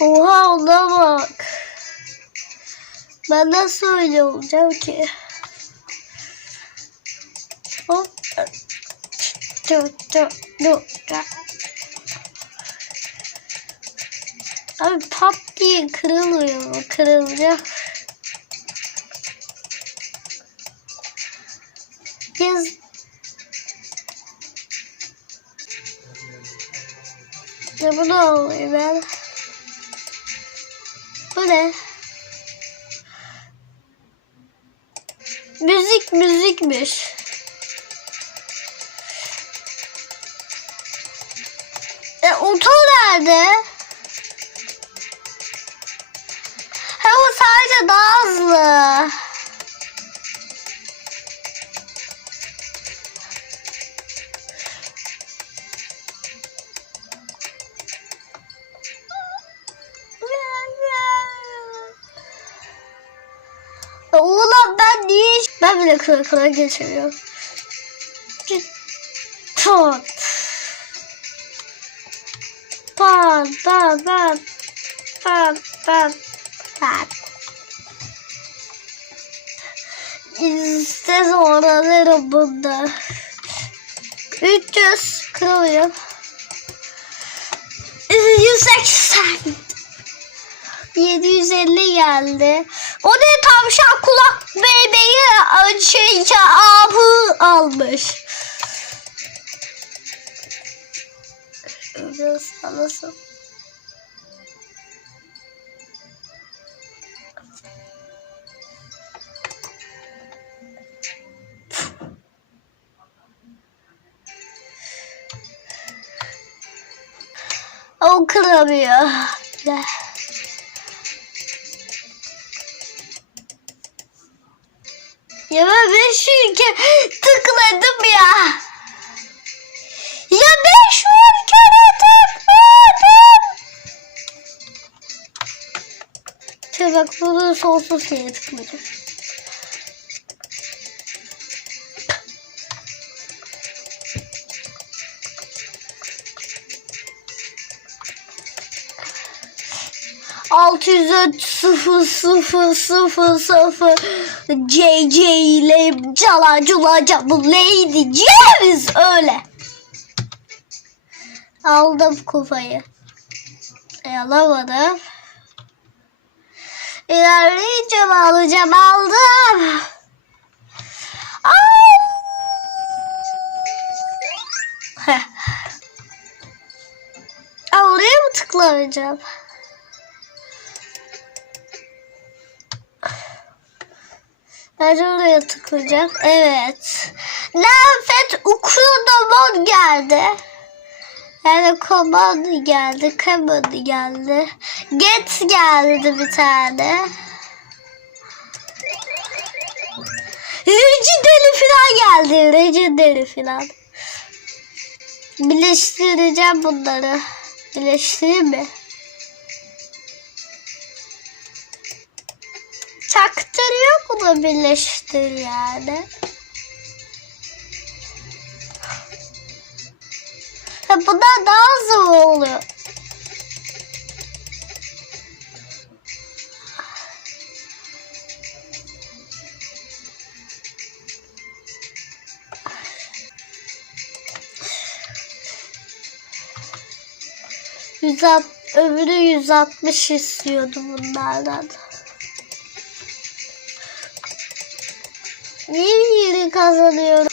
Oha ona bak. Ben nasıl öyle olacağım ki? Hop. Abi pat diye kırılmıyor mu? Kırılacak. Yaz. Ne oluyor ben? Bu ne? Müzik müzikmiş. E oto nerede? Ha o sadece daha hızlı. Ben bile kıra kıra geçemiyorum. Tot. Pat pat pat pat pat pat. İşte zorlanırım bunda. 300 kırılıyor. 180. 750 geldi. O ne tavşan kulak bebeği şey abı almış. Alasın. O kıramıyor. Ya ben beş kere tıkladım ya. Ya beş kere tıkladım. Şey bak bunu sonsuz kere tıkladım. Altı yüz sıfır sıfır sıfır sıfır JJ ile cala cula cabul lady James öyle. Aldım kupayı. E, alamadım. İlerleyeceğim alacağım aldım. Oraya mı tıklayacağım? Ben oraya tıklayacağım. Evet. Nefet Ukrudomon geldi. Yani command geldi. Command geldi. Get geldi bir tane. Legendary falan geldi. Legendary falan. Birleştireceğim bunları. Birleştireyim mi? Çaktır yok mu birleştir yani? Ha, bundan daha zor oluyor. Öbürü 160 istiyordu bunlardan. Niye yeri kazanıyorum?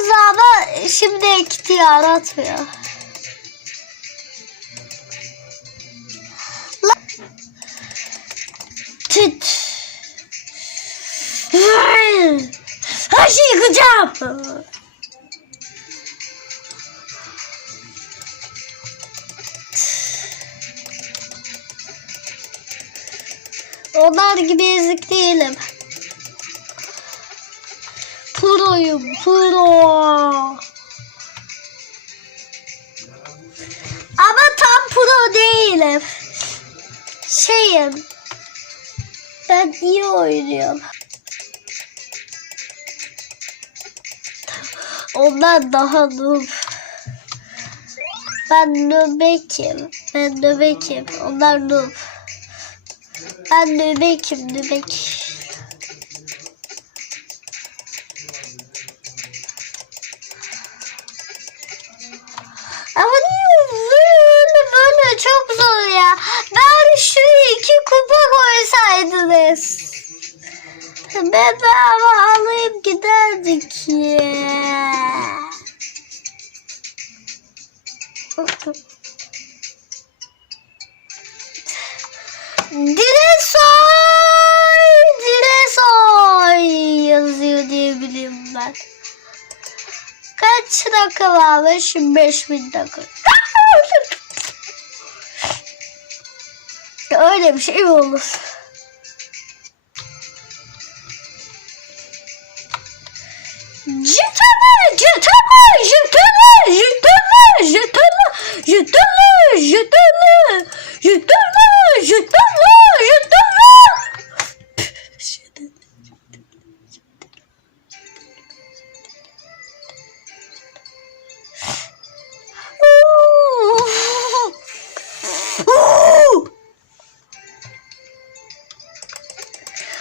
Bazı şimdi ekti yaratmıyor. Tüt. Her şeyi yıkacağım. Onlar gibi ezik değilim. Pro'yum pro. Ama tam pro değilim. Şeyim. Ben iyi oynuyorum. Onlar daha noob. Ben nöbekim. Ben nöbekim. Onlar noob. Ben nöbekim nöbek. Kupa koysaydınız. Bedava alayım giderdik ya. Diresoy, Diresoy yazıyor diye bileyim ben. Kaç dakika varmış? 5000 dakika. Öyle bir şey mi olur? Jetonlu, jetonlu, jetonlu, jetonlu, jetonlu.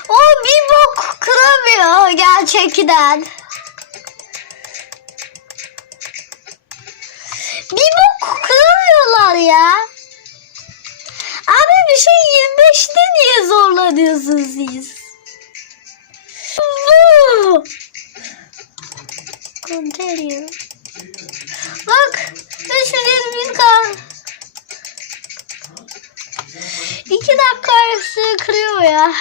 O bir bok kıramıyor gerçekten. Bir bok ya. Abi bir şey 25'te niye zorlanıyorsunuz siz? Bu. Continue. Bak. 320 kan. İki dakika arası kırıyor ya.